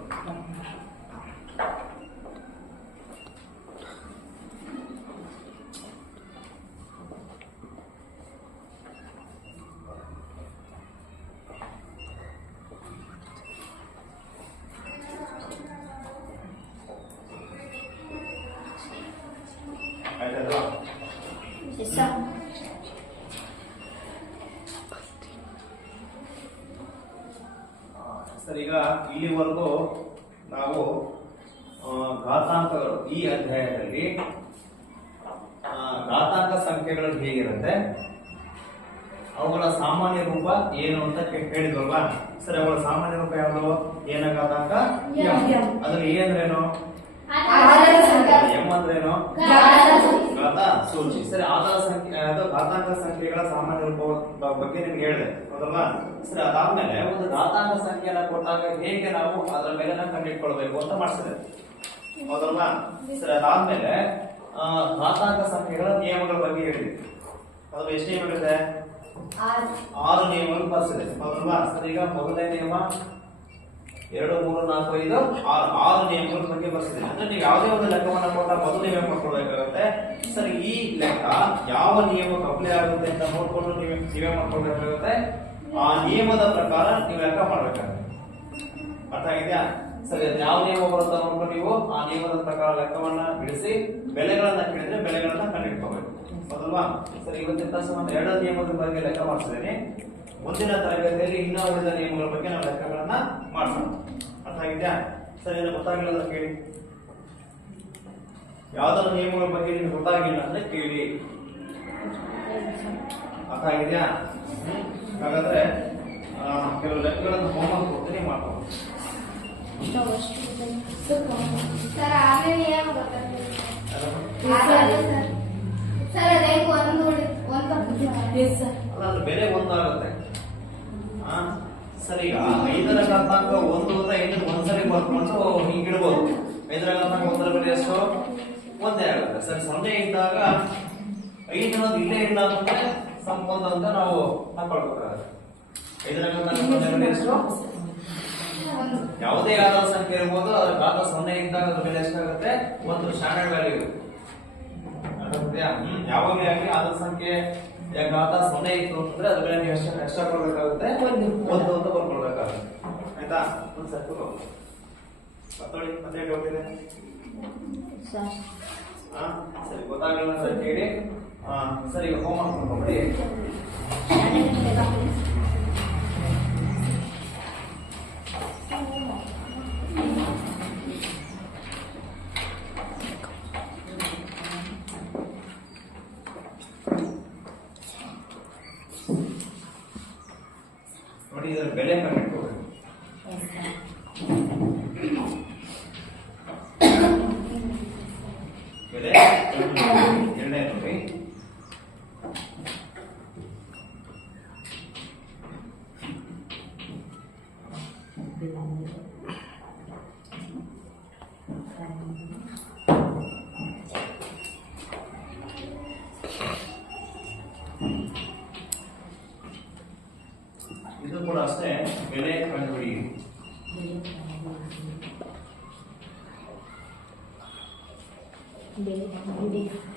ಆಯ್ತಲ್ವಾ? ಸರ್, ಈಗ ಇಲ್ಲಿವರೆಗೂ ನಾವು ಘಾತಾಂಕಗಳು ಈ ಅಧ್ಯಾಯದಲ್ಲಿ ಘಾತಾಂಕ ಸಂಖ್ಯೆಗಳು ಹೇಗಿರುತ್ತೆ, ಅವುಗಳ ಸಾಮಾನ್ಯ ರೂಪ ಏನು ಅಂತ ಹೇಳಿದ್ವಲ್ವಾ? ಸರಿ, ಅವುಗಳ ಸಾಮಾನ್ಯ ರೂಪ ಯಾವುದು? ಏನ ಘಾತಾಂಕ ಅದ್ರಲ್ಲಿ ಏ ಅಂದ್ರೇನು? ಎಂ ಅಂದ್ರೇನು? ಘಾತ ಸೂಚಿ. ಸರಿ, ಆಧಾರ ಸಂಖ್ಯೆ ಅದು ಘಾತಾಂಕ ಸಂಖ್ಯೆಗಳ ಸಾಮಾನ್ಯ ರೂಪ ಬಗ್ಗೆ ನಿಮ್ಗೆ ಹೇಳಿದೆ ಹೌದಲ್ವಾ? ಸರಿ, ಅದಾದ್ಮೇಲೆ ಒಂದು ಘಾತಾಂಕ ಸಂಖ್ಯೆಯನ್ನ ಕೊಟ್ಟಾಗ ಹೇಗೆ ನಾವು ಅದರ ಮೇಲೆ ಕಂಡಿಟ್ಕೊಳ್ಬೇಕು ಅಂತ ಮಾಡಿಸಿದೆ ಹೌದಲ್ವಾ? ಸರಿ, ಅದಾದ್ಮೇಲೆ ಘಾತಾಂಕ ಸಂಖ್ಯೆಗಳ ನಿಯಮಗಳ ಬಗ್ಗೆ ಹೇಳಿದ್ವಿ. ಅದು ಎಷ್ಟು ನಿಯಮಗಳಿದೆ? 6 ನಿಯಮಗಳು ಬರ್ಸಿದೆ ಹೌದಲ್ವಾ? ಸರಿ, ಈಗ ಮೊದಲನೇ ನಿಯಮ 2 3 4 5 6 ನಿಯಮಗಳ ಬಗ್ಗೆ ಬರ್ಸಿದೆ. ಅಂದ್ರೆ ನೀವು ಯಾವುದೇ ಒಂದು ಲೆಕ್ಕವನ್ನ ಕೊಟ್ಟ ಮೊದಲು ನೀವೇ ಮಾಡ್ಕೊಳ್ಬೇಕಾಗುತ್ತೆ. ಸರಿ, ಈ ಲೆಕ್ಕ ಯಾವ ನಿಯಮಕ್ಕೆ ಅಪ್ಲೈ ಆಗುತ್ತೆ ಅಂತ ನೋಡ್ಕೊಂಡು ನೀವೇ ಮಾಡ್ಕೊಳ್ಬೇಕಾಗುತ್ತೆ. ಆ ನಿಯಮದ ಪ್ರಕಾರ ನೀವು ಲೆಕ್ಕ ಮಾಡ್ಬೇಕಾಗುತ್ತೆ. ಅರ್ಥ ಆಗಿದೆಯಾ? ಸರಿ, ಯಾವ ನಿಯಮ ಬರುತ್ತಾ ನೋಡ್ಕೊಂಡು ನೀವು ಆ ನಿಯಮದ ಪ್ರಕಾರ ಲೆಕ್ಕವನ್ನ ಬಿಡಿಸಿ ಬೆಲೆಗಳನ್ನ ಕೇಳಿದ್ರೆ ಬೆಲೆಗಳನ್ನ ಕಂಡುಹಿಡ್ಕೋಬೇಕು ಹೌದಲ್ವಾ? ಸರಿ, ಇವತ್ತಿನ ತಾಸು 2 ನಿಯಮದ ಬಗ್ಗೆ ಲೆಕ್ಕ ಮಾಡಿಸಿದ್ದೇನೆ. ಮುಂದಿನ ತರಗತಿಯಲ್ಲಿ ಇನ್ನೂ ಉಳಿದ ನಿಯಮಗಳ ಬಗ್ಗೆ ನಾವು ಲೆಕ್ಕಗಳನ್ನ ಮಾಡೋಣ. ಅರ್ಥ ಆಗಿದ್ಯಾ? ಸರಿ, ಗೊತ್ತಾಗಿಲ್ಲ ಕೇಳಿ. ಯಾವ್ದಾದ್ರು ನಿಯಮಗಳ ಬಗ್ಗೆ ನಿಮ್ಗೆ ಗೊತ್ತಾಗಿಲ್ಲ ಅಂದ್ರೆ ಕೇಳಿ. ಅರ್ಥ ಆಗಿದ್ಯಾ? ಹಾಗಾದ್ರೆ ಕೆಲವು ಲೆಕ್ಕಗಳನ್ನು ಹೋಮ್ವರ್ಕ್ ಕೊಡ್ತೀನಿ, ಮಾಡ್ಕೊಂಡು ಸರ್ 6ನೇ ನಿಯಮ ಗೊತ್ತಾಗ್ತದೆ ಸರ್. ಅದೇ ಅದ್ರ ಬೆಲೆ 1 ಆಗುತ್ತೆ. ಸರಿ, ಈಗ 5 ರ ಘಾತಾಂಕ 1 ಅಂದ್ರೆ 5 ಒಂದ್ಸರಿ ಬರ್ಕೊಂಡು ಹಿಂಗೆ ಇಡ್ಬೋದು. 5 ಒಂದರ ಬೆಲೆ ಎಷ್ಟು? ಒಂದೇ ಆಗುತ್ತೆ. ಸರಿ, 0 ಇದ್ದಾಗ 5 ಅನ್ನೋದು ಇಲ್ಲೇ ಇಲ್ಲ ಅಂದ್ರೆ ಸಂಬಂಧ ಅಂತ ನಾವು ಹಾಕೊಳ್ಬೇಕಾಗುತ್ತೆ. 5 ಒಂದರ ಬೆಲೆ ಎಷ್ಟು? ಯಾವುದೇ ಆಧಾರ ಸಂಖ್ಯೆ ಇರ್ಬೋದು, ಅದರ ಘಾತ 0 ಇದ್ದಾಗ ಅದ್ರ ಬೆಲೆ ಎಷ್ಟಾಗುತ್ತೆ? 1 ಸ್ಟ್ಯಾಂಡರ್ಡ್ ವ್ಯಾಲ್ಯೂ ಇದೆ. ಯಾವಾಗಲೇ ಆಗಲಿ ಆಧಾರ ಸಂಖ್ಯೆ ಘಾತ 0 ಇತ್ತು ಅಂತಂದ್ರೆ ಅದ್ರ ಬೆಲೆ ನೀವು ಎಕ್ಸ್ಟ್ರಾ ಕೊಡ್ಬೇಕಾಗುತ್ತೆ, 1 ಅಂತ ಬರ್ಕೊಳ್ಬೇಕಾಗುತ್ತೆ. ಆಯ್ತಾ? ಒಂದು ಸರ್ಕಲ್ ಮತ್ತೊಳಿ ಮತ್ತೆ ಡೌಟ್ ಇದೆ? ಸರಿ, ಗೊತ್ತಾಗಲ್ಲ ಸರಿ ಕೇಳಿ. ಸರಿ, ಈಗ ಹೋಮ್ ವರ್ಕ್ ಮಾಡ್ಕೊಂಬಿಡಿ. ನೋಡಿ, ಇದರ ಬೆಲೆ ಕಂಡುಹಿಡ್ಕೋಬೇಕು. ಬೆಲೆ ಎರಡನೇ ನೋಡಿ. ಇದು ಕೂಡ ಅಷ್ಟೇ, ಬೆಲೆ ಕಂಡುಹಿಡಿ.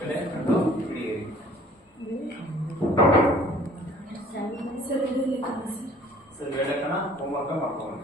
ಬೆಲೆ ಕಂಡು ಹಿಡಿಯಿರಿ. ಸರಿ, ಲೆಕ್ಕನ ಹೋಮ್ವರ್ಕ್ ಮಾಡ್ಕೊಂಡು